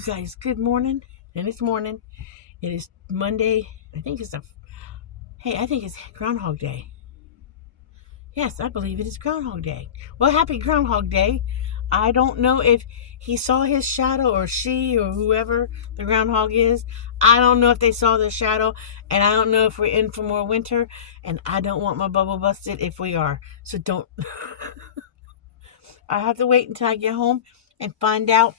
you guys, good morning. And it's morning. It is Monday. I think it's Groundhog Day. Yes, I believe it is Groundhog Day. Well, happy Groundhog Day. I don't know if he saw his shadow or she or whoever the groundhog is. I don't know if they saw the shadow, and I don't know if we're in for more winter, and I don't want my bubble busted if we are. So don't. I have to wait until I get home and find out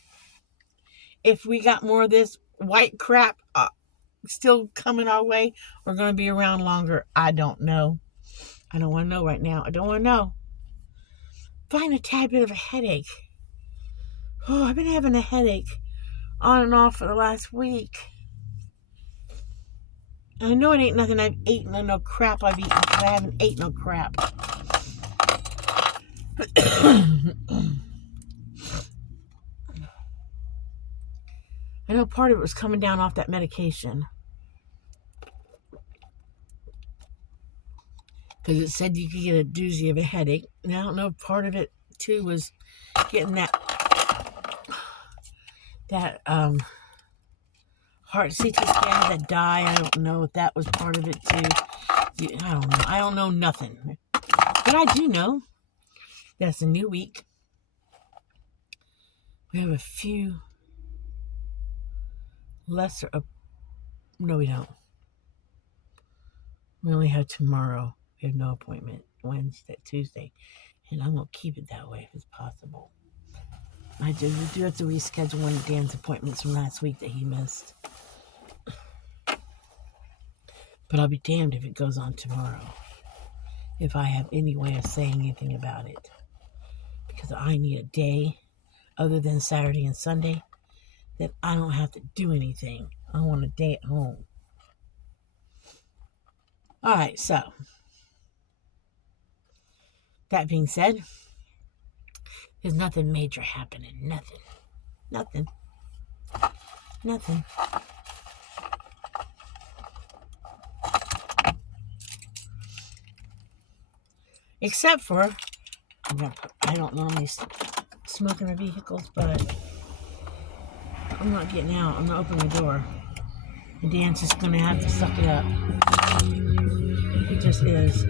if we got more of this white crap still coming our way or going to be around longer. I don't know. I don't want to know right now. I don't want to know. Find a tad bit of a headache. Oh, I've been having a headache on and off for the last week. I know it ain't nothing I've eaten or no crap I've eaten because I haven't ate no crap. I know part of it was coming down off that medication. Because it said you could get a doozy of a headache. And I don't know if part of it, too, was getting that heart CT scan, that dye. I don't know if that was part of it, too. I don't know. I don't know nothing. But I do know that's a new week. We have a few lesser... no, we don't. We only have tomorrow. We have no appointment. Wednesday, Tuesday. And I'm going to keep it that way if it's possible. We do have to reschedule one of Dan's appointments from last week that he missed. But I'll be damned if it goes on tomorrow. If I have any way of saying anything about it. Because I need a day, other than Saturday and Sunday, that I don't have to do anything. I want a day at home. Alright, so. That being said, there's nothing major happening. Nothing. Except for, I don't normally smoke in my vehicles, but I'm not getting out. I'm not opening the door. And Dan's just going to have to suck it up. He just is.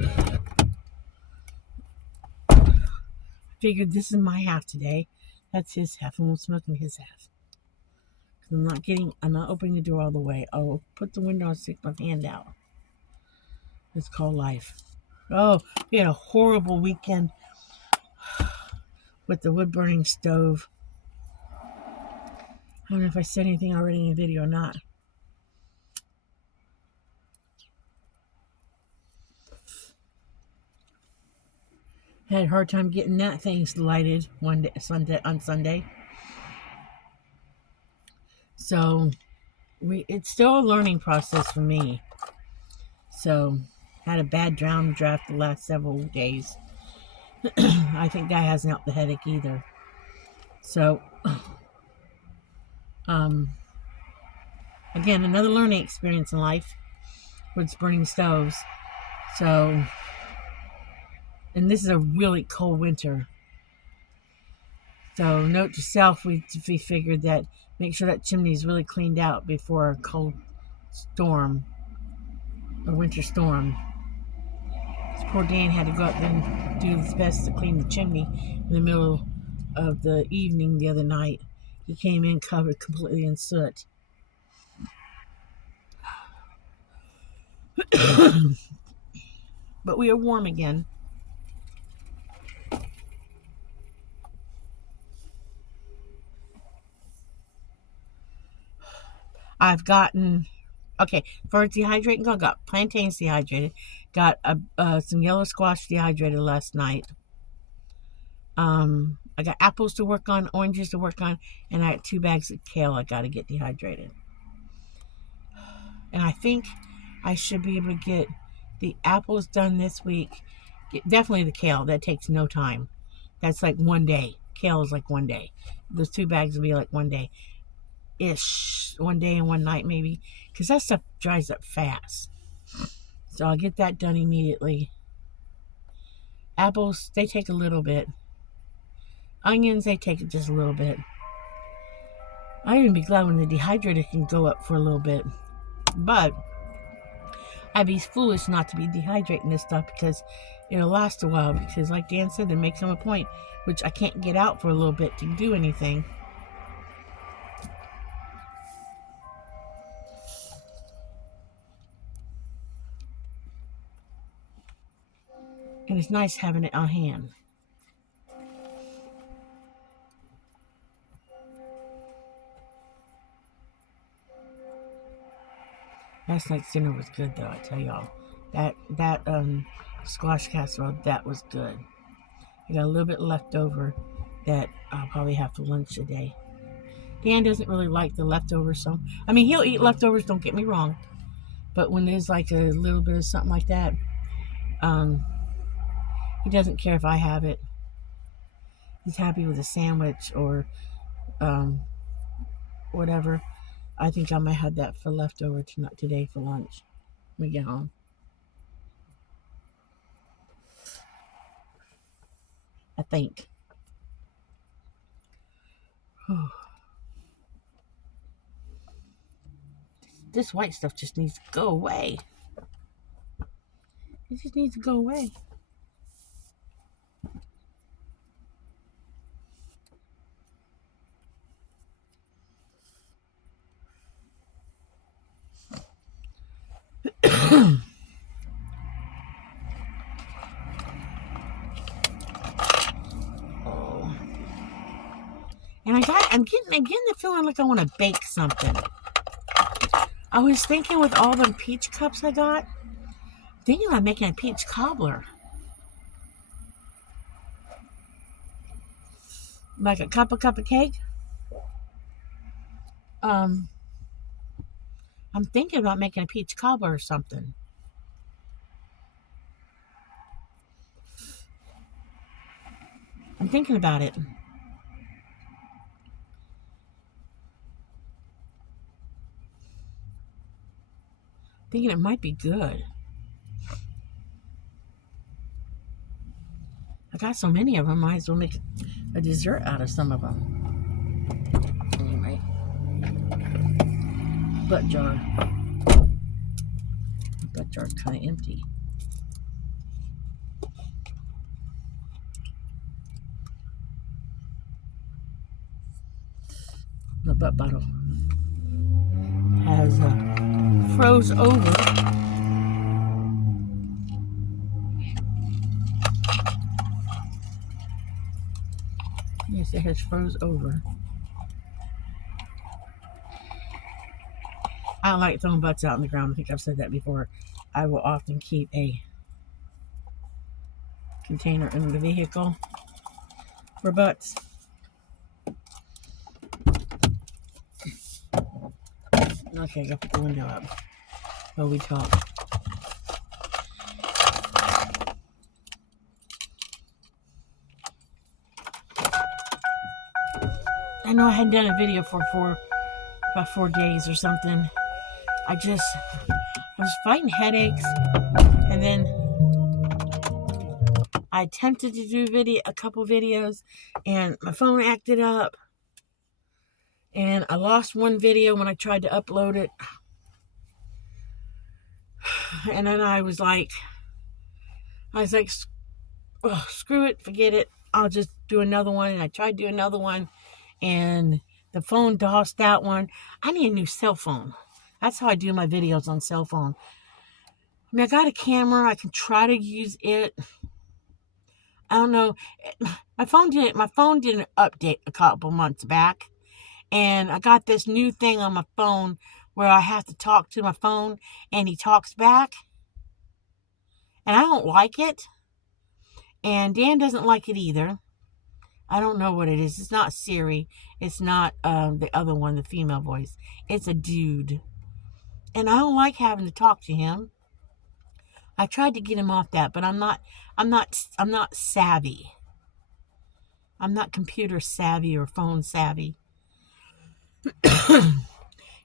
Figured this is my half today. That's his half. I won't smoke in his half. I'm not opening the door all the way. I'll put the window and stick my hand out. It's called life. Oh, we had a horrible weekend with the wood burning stove. I don't know if I said anything already in the video or not. I had a hard time getting that thing lighted on Sunday. So it's still a learning process for me. So had a bad draft the last several days. I think that hasn't helped the headache either. So again, another learning experience in life with burning stoves. So, and this is a really cold winter. So note to self, we figured that make sure that chimney is really cleaned out before a cold storm, a winter storm. Poor Dan had to go up and do his best to clean the chimney in the middle of the evening the other night. He came in covered completely in soot. But we are warm again. I've gotten, for dehydrating, I got plantains dehydrated. Got some yellow squash dehydrated last night. I got apples to work on, oranges to work on, and I got 2 bags of kale I got to get dehydrated. And I think I should be able to get the apples done this week. Definitely the kale. That takes no time. That's like one day. Kale is like one day. Those 2 bags will be like one day-ish. One day and one night maybe. Because that stuff dries up fast. So I'll get that done immediately. Apples, they take a little bit. Onions, they take just a little bit. I'd even be glad when the dehydrator can go up for a little bit. But I'd be foolish not to be dehydrating this stuff because it'll last a while. Because like Dan said, it makes them a point, which I can't get out for a little bit to do anything. And it's nice having it on hand. Last night's dinner was good, though, I tell y'all. That squash casserole, that was good. I got a little bit left over that I'll probably have for lunch today. Dan doesn't really like the leftovers, so I mean, he'll eat leftovers, don't get me wrong. But when there's like a little bit of something like that, he doesn't care if I have it. He's happy with a sandwich or whatever. I think I might have that for leftover today for lunch when we get home. I think. This white stuff just needs to go away. It just needs to go away. And I'm getting the feeling like I want to bake something. I was thinking with all the peach cups I got, thinking about making a peach cobbler. Like a cup of cake. I'm thinking about making a peach cobbler or something. I'm thinking about it. Thinking it might be good. I got so many of them, might as well make a dessert out of some of them. Anyway. Butt jar. The butt jar's kind of empty. The butt bottle has froze over. Yes, it has froze over. I don't like throwing butts out on the ground. I think I've said that before. I will often keep a container in the vehicle for butts. Okay, go put the window up while we talk. I know I hadn't done a video for about 4 days or something. I was fighting headaches, and then I attempted to do a couple videos, and my phone acted up, and I lost one video when I tried to upload it. And then I was like, oh, screw it, forget it. I'll just do another one. And I tried to do another one, and the phone DOSed that one. I need a new cell phone. That's how I do my videos on cell phone. I mean, I got a camera. I can try to use it. I don't know. My phone did an update a couple months back, and I got this new thing on my phone where I have to talk to my phone and he talks back, and I don't like it, and Dan doesn't like it either. I don't know what it is. It's not Siri. It's not the other one, the female voice. It's a dude, and I don't like having to talk to him. I tried to get him off that, but I'm not savvy. I'm not computer savvy or phone savvy.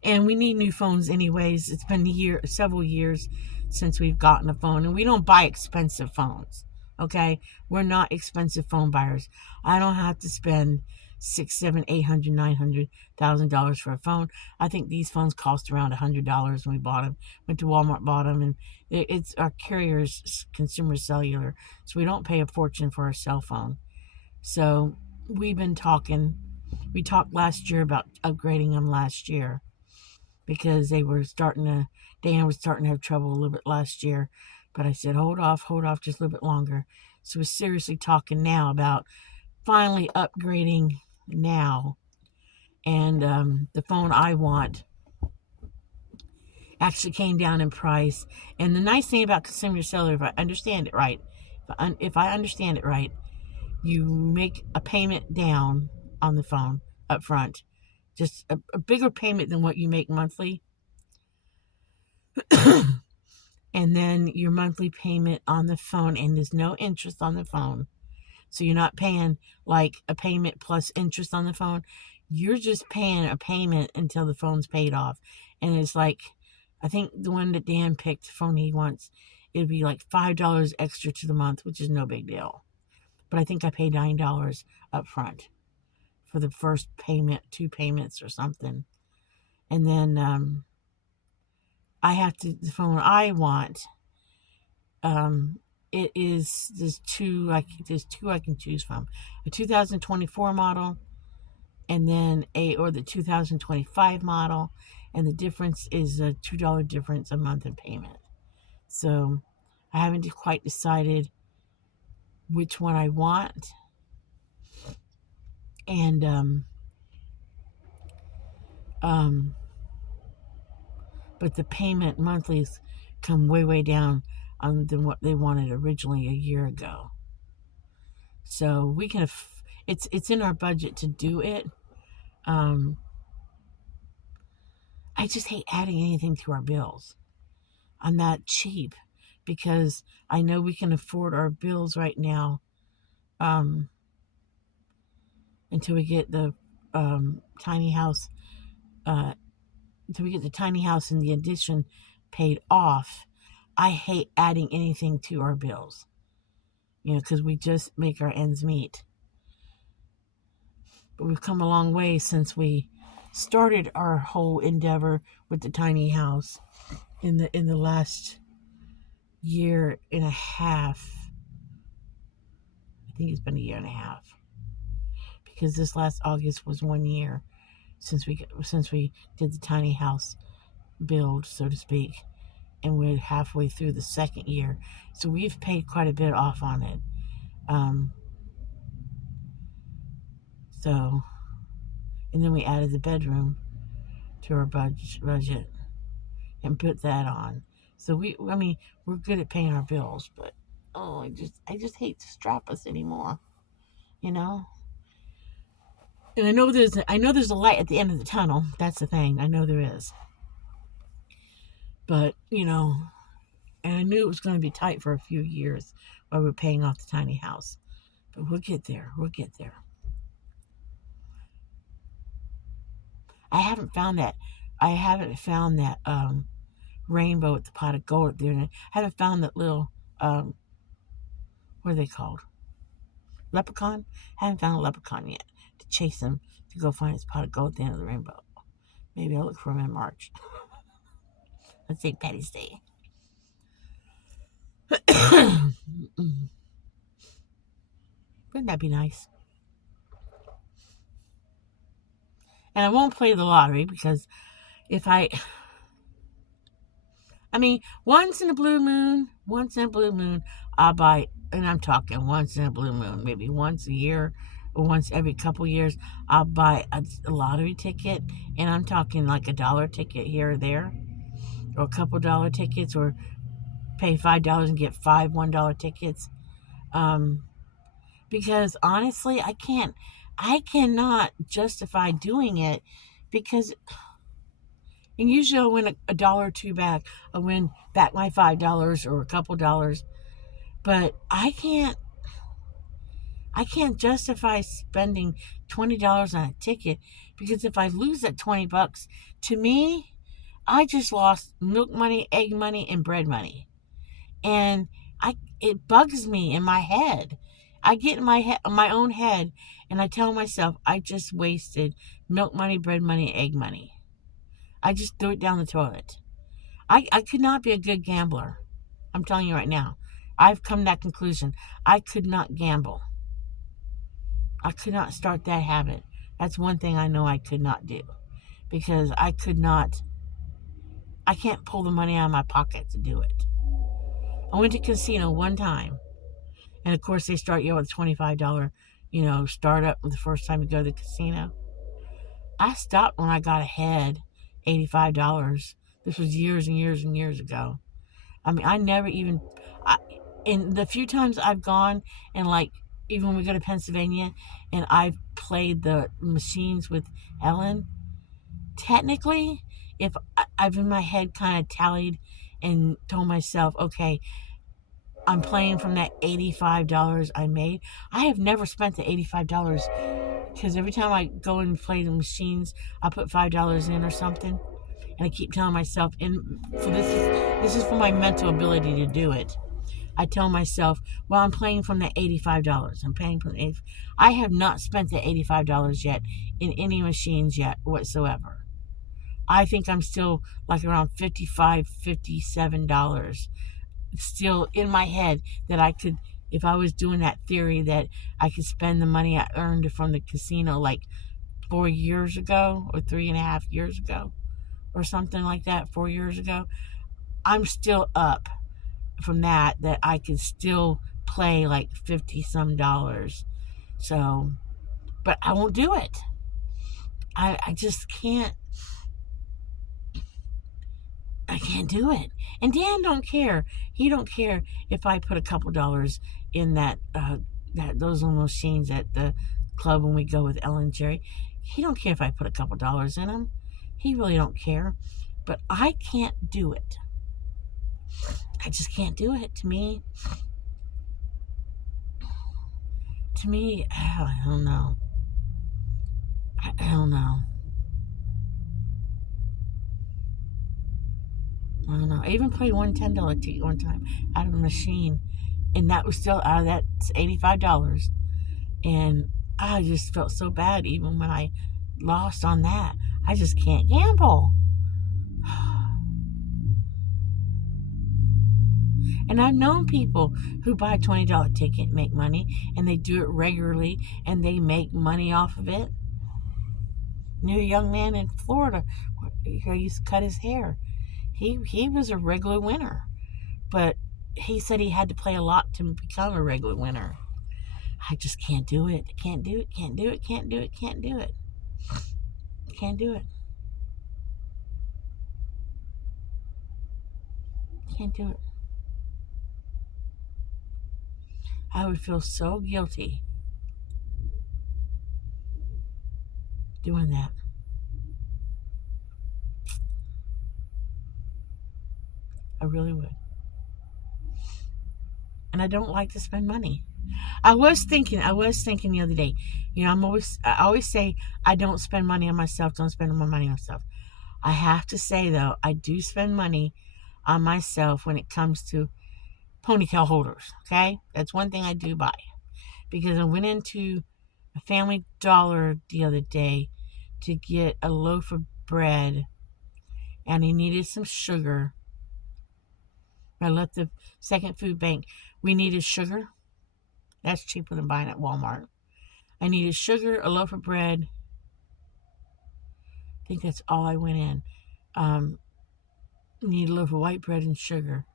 And we need new phones anyways. It's been several years since we've gotten a phone, and we don't buy expensive phones. Okay? We're not expensive phone buyers. I don't have to spend $600, $700, $800, $900,000 for a phone. I think these phones cost around $100 when we bought them. Went to Walmart, bought them, and it's our carrier's Consumer Cellular, so we don't pay a fortune for our cell phone. So we've been talking. We talked last year about upgrading them last year because Dan was starting to have trouble a little bit last year. But I said, hold off just a little bit longer. So we're seriously talking now about finally upgrading now. And the phone I want actually came down in price. And the nice thing about Consumer Cellular, if I understand it right, you make a payment down on the phone up front, just a bigger payment than what you make monthly. And then your monthly payment on the phone, and there's no interest on the phone. So you're not paying like a payment plus interest on the phone. You're just paying a payment until the phone's paid off. And it's like, I think the one that Dan picked, the phone he wants, it'd be like $5 extra to the month, which is no big deal. But I think I paid $9 up front for the first payment, 2 payments or something. And then the phone I want, there's two I can choose from. A 2024 model and then the 2025 model, and the difference is a $2 difference a month in payment. So I haven't quite decided which one I want. And but the payment monthlies come way down than what they wanted originally a year ago. So we can, it's in our budget to do it. I just hate adding anything to our bills. I'm not cheap because I know we can afford our bills right now until we get the tiny house, until we get the tiny house and the addition paid off. I hate adding anything to our bills, because we just make our ends meet. But we've come a long way since we started our whole endeavor with the tiny house in the last year and a half. I think it's been a year and a half, because this last August was 1 year since we did the tiny house build, so to speak, and we're halfway through the second year, so we've paid quite a bit off on it. And then we added the bedroom to our budget and put that on. So we're good at paying our bills, but I just hate to strap us anymore, And I know there's a light at the end of the tunnel. That's the thing. I know there is. But, and I knew it was going to be tight for a few years while we were paying off the tiny house. But we'll get there. I haven't found that rainbow with the pot of gold up there. And I haven't found that little, what are they called? Leprechaun? I haven't found a leprechaun yet to chase him to go find his pot of gold at the end of the rainbow. Maybe I'll look for him in March. Let's St. Patty's Day. Wouldn't that be nice? And I won't play the lottery because once in a blue moon, I'll buy, and I'm talking once in a blue moon, maybe once a year or once every couple years, I'll buy a lottery ticket, and I'm talking like $1 ticket here or there, or a couple dollar tickets, or pay $5 and get 5 $1 tickets. Because honestly, I cannot justify doing it, because, and usually I'll win a dollar or two back. I'll win back my $5 or a couple dollars, but I can't justify spending $20 on a ticket, because if I lose that $20, to me, I just lost milk money, egg money, and bread money. And it bugs me in my head. I get in my own head, and I tell myself I just wasted milk money, bread money, egg money. I just threw it down the toilet. I could not be a good gambler. I'm telling you right now. I've come to that conclusion. I could not gamble. I could not start that habit. That's one thing I know I could not do. Because I can't pull the money out of my pocket to do it. I went to casino one time. And of course, they start you with a $25, startup the first time you go to the casino. I stopped when I got ahead, $85. This was years and years and years ago. I mean, I never even, in the few times I've gone, and like, even when we go to Pennsylvania, and I've played the machines with Ellen, technically, if I've in my head kind of tallied and told myself, okay, I'm playing from that $85 I made. I have never spent the $85 because every time I go and play the machines, I put $5 in or something, and I keep telling myself, and for this is for my mental ability to do it. I tell myself, well, I'm playing from the $85. I'm paying from the $85. I have not spent the $85 yet in any machines yet whatsoever. I think I'm still like around $55, $57 still in my head that I could, if I was doing that theory that I could spend the money I earned from the casino like 4 years ago or 3.5 years ago or something like that, 4 years ago. I'm still up from that I could still play like 50 some dollars. So, but I won't do it. I just can't. I can't do it. And Dan don't care. He don't care if I put a couple dollars in those little machines at the club when we go with Ellen and Jerry. He don't care if I put a couple dollars in them. He really don't care. But I can't do it. I just can't do it. To me, I don't know. I don't know. I don't know. I even played one $10 ticket one time out of a machine, and that was still out of that $85. And I just felt so bad even when I lost on that. I just can't gamble. And I've known people who buy a $20 ticket and make money, and they do it regularly, and they make money off of it. Knew a young man in Florida who used to cut his hair. He was a regular winner, but he said he had to play a lot to become a regular winner. I just can't do it. Can't do it. Can't do it. Can't do it. Can't do it. Can't do it. Can't do it. I would feel so guilty doing that. I really would. And I don't like to spend money. I was thinking the other day, I always say I don't spend money on myself, don't spend my money on myself. I have to say though, I do spend money on myself when it comes to ponytail holders. Okay? That's one thing I do buy. Because I went into a Family Dollar the other day to get a loaf of bread, and he needed some sugar. I left the second food bank. We needed sugar. That's cheaper than buying at Walmart. I needed sugar, a loaf of bread. I think that's all I went in. Need a loaf of white bread and sugar.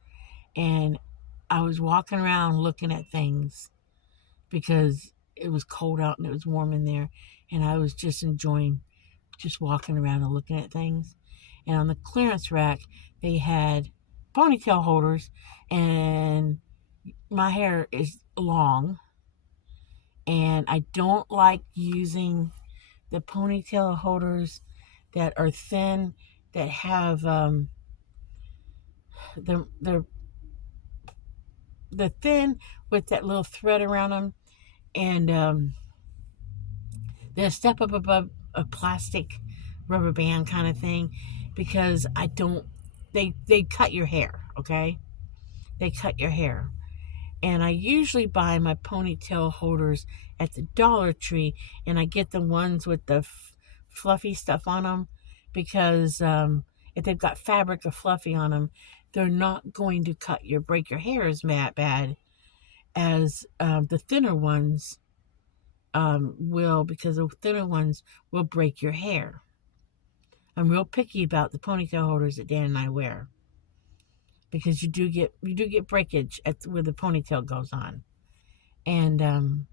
And I was walking around looking at things because it was cold out and it was warm in there. And I was just enjoying just walking around and looking at things. And on the clearance rack, they had ponytail holders, and my hair is long, and I don't like using the ponytail holders that are thin, that have they're thin with that little thread around them, and they're a step up above a plastic rubber band kind of thing, because they cut your hair, okay? They cut your hair. And I usually buy my ponytail holders at the Dollar Tree, and I get the ones with the fluffy stuff on them because if they've got fabric or fluffy on them, they're not going to break your hair as bad as the thinner ones will, because the thinner ones will break your hair. I'm real picky about the ponytail holders that Dan and I wear, because you do get breakage where the ponytail goes on. And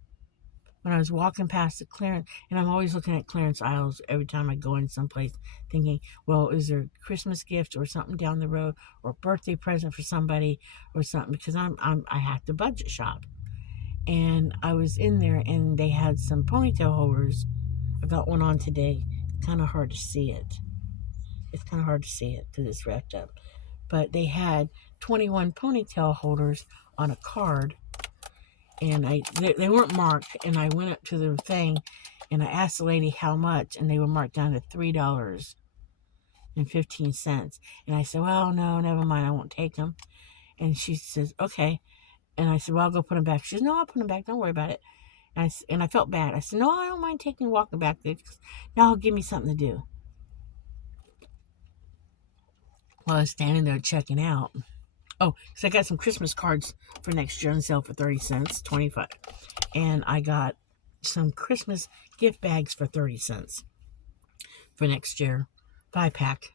when I was walking past the clearance, and I'm always looking at clearance aisles every time I go in someplace, thinking, well, is there a Christmas gift or something down the road, or a birthday present for somebody or something, because I have to budget shop. And I was in there, and they had some ponytail holders. I got one on today. Kind of hard to see it. It's kind of hard to see it because it's wrapped up. But they had 21 ponytail holders on a card, and they weren't marked. And I went up to the thing, and I asked the lady how much, and they were marked down to $3.15. And I said, well, no, never mind, I won't take them. And she says, okay. And I said, well, I'll go put them back. She says, no, I'll put them back. Don't worry about it. And I felt bad. I said, no, I don't mind walking back there. Now give me something to do. While I was standing there checking out. Oh, so I got some Christmas cards for next year on sale for 30 cents, 25. And I got some Christmas gift bags for 30 cents for next year. 5-pack.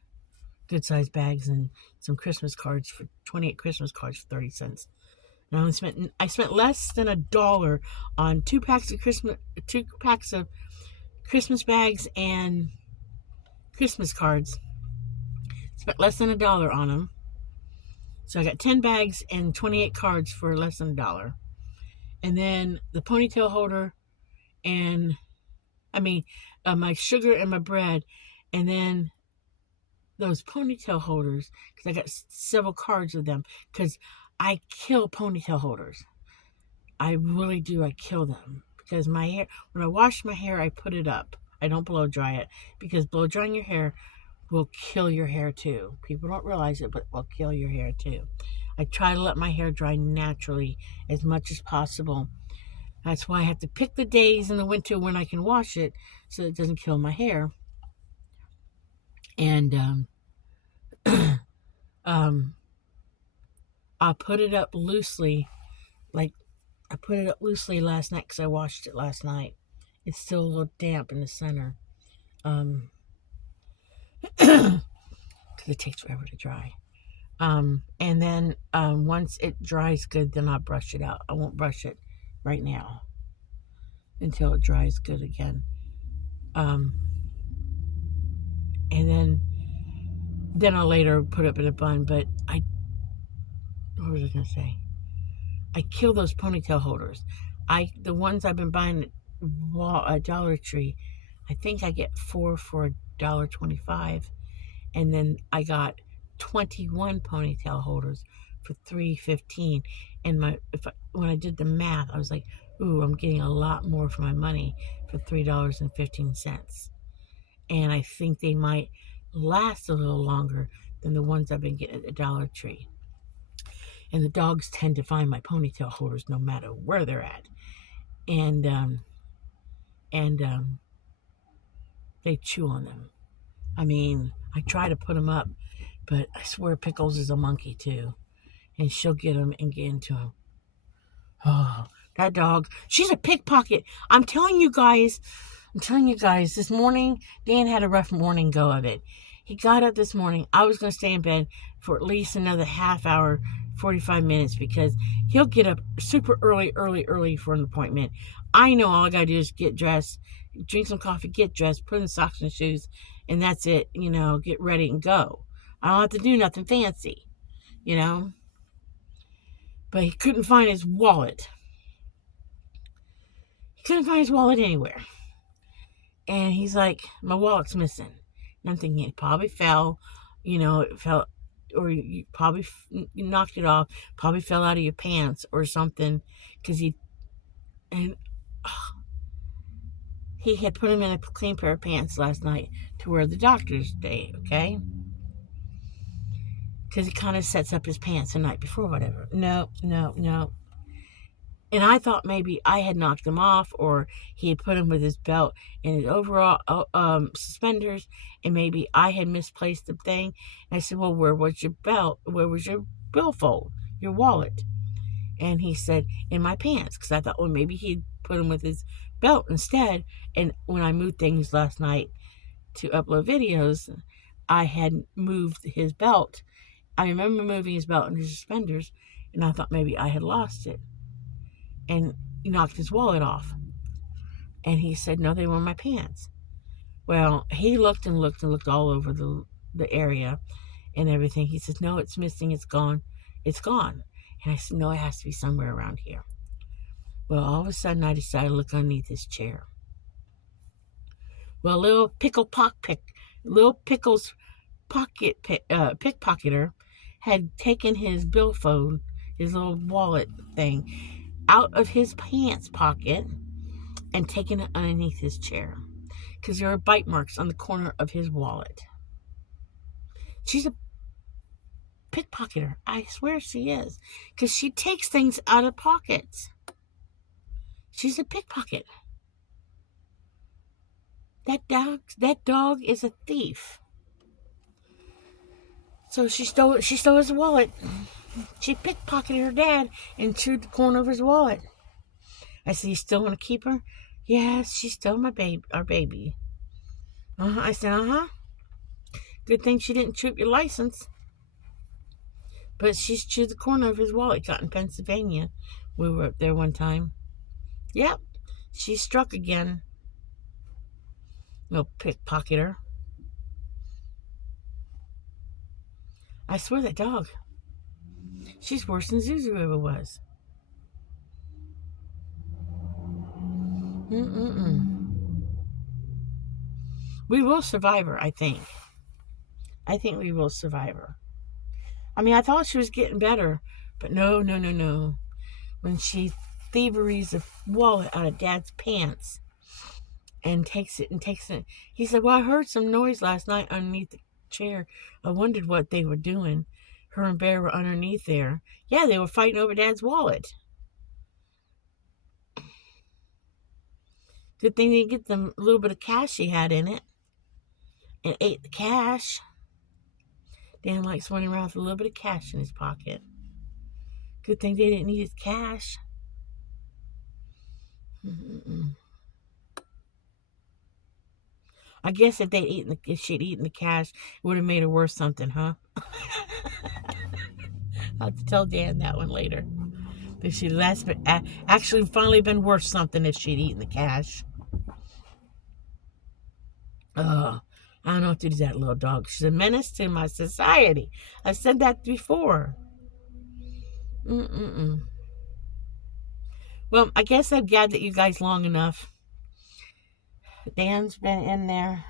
Good size bags, and some Christmas cards for 28 Christmas cards for 30 cents. And I spent less than $1 on 2 packs of Christmas bags and Christmas cards. Spent less than $1 on them. So I got 10 bags and 28 cards for less than $1. And then the ponytail holder, and my sugar and my bread, and then those ponytail holders, because I got several cards of them, because I kill ponytail holders. I really do. I kill them, because my hair, when I wash my hair, I put it up. I don't blow dry it, because blow drying your hair will kill your hair too. People don't realize it, but it will kill your hair too. I try to let my hair dry naturally as much as possible. That's why I have to pick the days in the winter when I can wash it, so it doesn't kill my hair. And I'll put it up loosely. Like, I put it up loosely last night because I washed it last night. It's still a little damp in the center. Because it takes forever to dry. And then once it dries good, then I'll brush it out. I won't brush it right now until it dries good again. And then I'll later put it in a bun. But what was I going to say? I kill those ponytail holders. The ones I've been buying at Dollar Tree, I think I get 4 for $1.25. And then I got 21 ponytail holders for $3.15. And when I did the math, I was like, ooh, I'm getting a lot more for my money for $3.15. And I think they might last a little longer than the ones I've been getting at the Dollar Tree. And the dogs tend to find my ponytail holders no matter where they're at. And they chew on them. I mean, I try to put them up, but I swear Pickles is a monkey too. And she'll get them and get into them. Oh, that dog. She's a pickpocket. I'm telling you guys, this morning, Dan had a rough morning go of it. He got up this morning. I was going to stay in bed for at least another half hour, 45 minutes, because he'll get up super early for an appointment. I know all I got to do is get dressed, drink some coffee, get dressed, put in socks and shoes, and that's it, get ready and go. I don't have to do nothing fancy, But he couldn't find his wallet. He couldn't find his wallet anywhere. And he's like, my wallet's missing. And I'm thinking it probably fell, it fell, or you probably knocked it off, probably fell out of your pants or something, because he had put him in a clean pair of pants last night to wear the doctor's day, okay? Because he kind of sets up his pants the night before, whatever. No. And I thought maybe I had knocked him off, or he had put him with his belt and his overall suspenders, and maybe I had misplaced the thing. And I said, well, where was your belt? Where was your billfold, your wallet? And he said, in my pants, because I thought, well, maybe he'd put him with his belt instead. And when I moved things last night to upload videos, I had moved his belt. I remember moving his belt and his suspenders, and I thought maybe I had lost it. And he knocked his wallet off. And he said, no, they were in my pants. Well, he looked and looked and looked all over the area and everything. He says, no, it's missing. It's gone. It's gone. And I said, no, it has to be somewhere around here. Well, all of a sudden, I decided to look underneath his chair. Well, little Pickle's pickpocketer had taken his billfold, his little wallet thing, out of his pants pocket and taken it underneath his chair, because there are bite marks on the corner of his wallet. She's a pickpocketer. I swear she is, because she takes things out of pockets. She's a pickpocket. That dog is a thief. So she stole his wallet. She pickpocketed her dad and chewed the corner of his wallet. I said, you still want to keep her? Yes, she's still our baby. I said, good thing she didn't chew up your license. But she's chewed the corner of his wallet. Got in Pennsylvania. We were up there one time. Yep, she struck again. Little pickpocketer. I swear that dog. She's worse than Zuzu ever was. We will survive her, I think. I think we will survive her. I mean, I thought she was getting better, but no. When she thieveries a wallet out of Dad's pants and takes it, he said, well, I heard some noise last night underneath the chair. I wondered what they were doing. Her and Bear were underneath there. Yeah, they were fighting over Dad's wallet. Good thing they didn't get the little bit of cash he had in it and ate the cash. Dan likes running around with a little bit of cash in his pocket. Good thing they didn't need his cash. I guess if she'd eaten the cash, it would have made her worth something, huh? I'll have to tell Dan that one later. That she'd actually finally been worth something if she'd eaten the cash. I don't know what to do to that little dog. She's a menace to my society. I've said that before. Well, I guess I've gathered you guys long enough. Dan's been in there.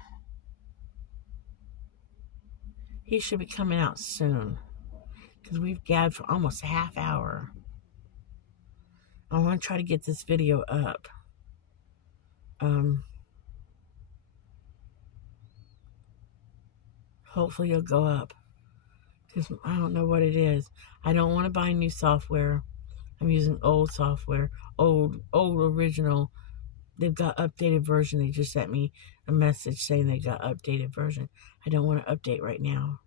He should be coming out soon, because we've gathered for almost a half hour. I want to try to get this video up. Hopefully it'll go up, because I don't know what it is. I don't want to buy new software. I'm using old software, old original. They've got updated version. They just sent me a message saying they got updated version. I don't want to update right now.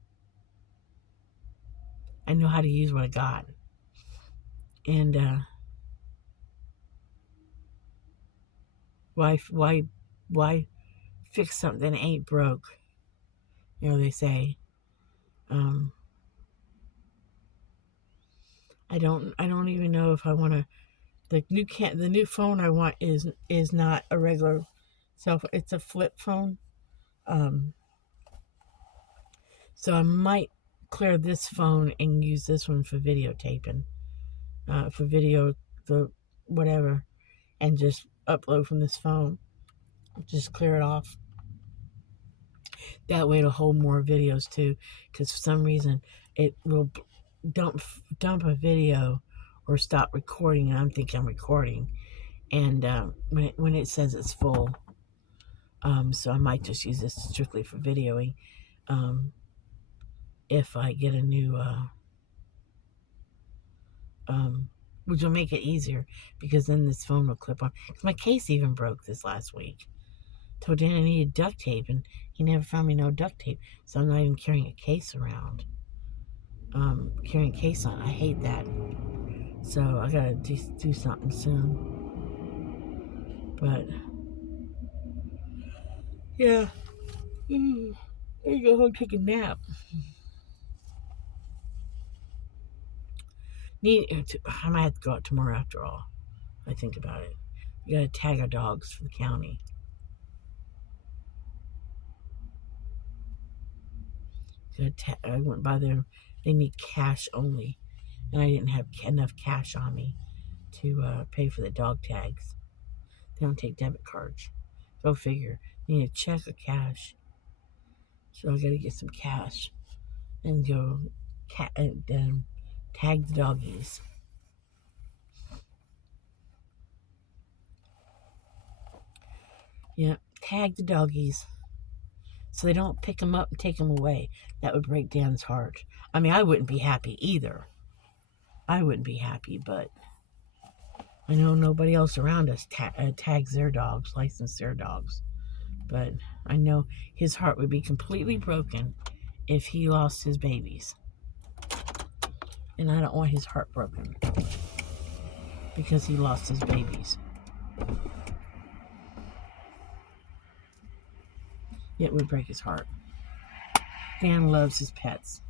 I know how to use what I got. And why fix something that ain't broke? You know, they say. I don't even know if I want to. The new phone I want is not a regular cell phone. It's a flip phone. So I might clear this phone and use this one for videotaping, for video, the whatever, and just upload from this phone. Just clear it off. That way it'll hold more videos too, because for some reason it will dump a video or stop recording, and I'm thinking I'm recording, and when it says it's full. So I might just use this strictly for videoing. If I get a new which will make it easier because then this phone will clip on. My case even broke this last week. Told Dan I needed duct tape, and he never found me no duct tape, so I'm not even carrying a case around. Carrying a case on, I hate that. So I gotta do something soon. But yeah, I go home take a nap. I might have to go out tomorrow after all. I think about it. We gotta tag our dogs for the county. I went by there. They need cash only, and I didn't have enough cash on me to pay for the dog tags. They don't take debit cards. Go figure. Need a check or cash. So I gotta get some cash and go tag the doggies. Yeah, tag the doggies so they don't pick them up and take them away. That would break Dan's heart. I mean, I wouldn't be happy either. I wouldn't be happy, but I know nobody else around us tags their dogs, license their dogs. But I know his heart would be completely broken if he lost his babies. And I don't want his heart broken because he lost his babies. It would break his heart. Dan loves his pets.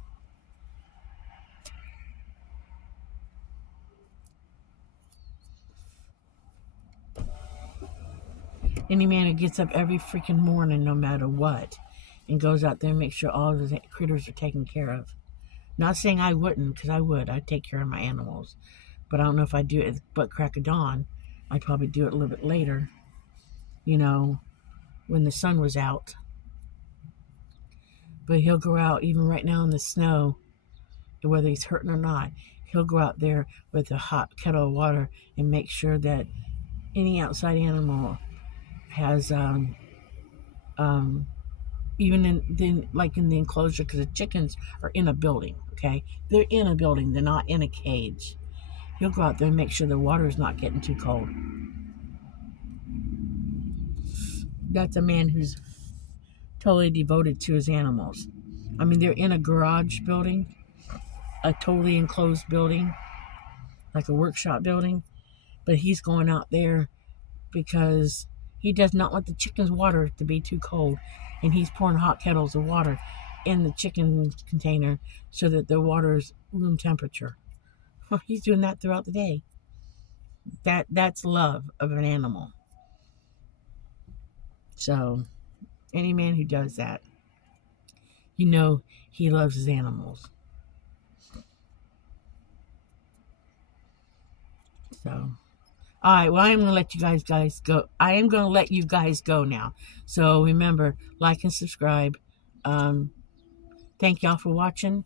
Any man who gets up every freaking morning, no matter what, and goes out there and makes sure all of the critters are taken care of. Not saying I wouldn't, because I would. I'd take care of my animals. But I don't know if I'd do it at butt crack of dawn. I'd probably do it a little bit later, when the sun was out. But he'll go out, even right now in the snow, whether he's hurting or not, he'll go out there with a hot kettle of water and make sure that any outside animal has, even in the enclosure, because the chickens are in a building, okay? They're in a building, they're not in a cage. He'll go out there and make sure the water is not getting too cold. That's a man who's totally devoted to his animals. I mean, they're in a garage building, a totally enclosed building, like a workshop building, but he's going out there because he does not want the chicken's water to be too cold, and he's pouring hot kettles of water in the chicken container so that the water is room temperature. He's doing that throughout the day. That's love of an animal. So any man who does that, he loves his animals. So, all right, well, I'm going to let you guys go. I am going to let you guys go now. So remember, like and subscribe. Thank y'all for watching.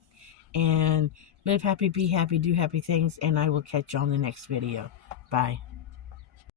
And live happy, be happy, do happy things. And I will catch you on the next video. Bye.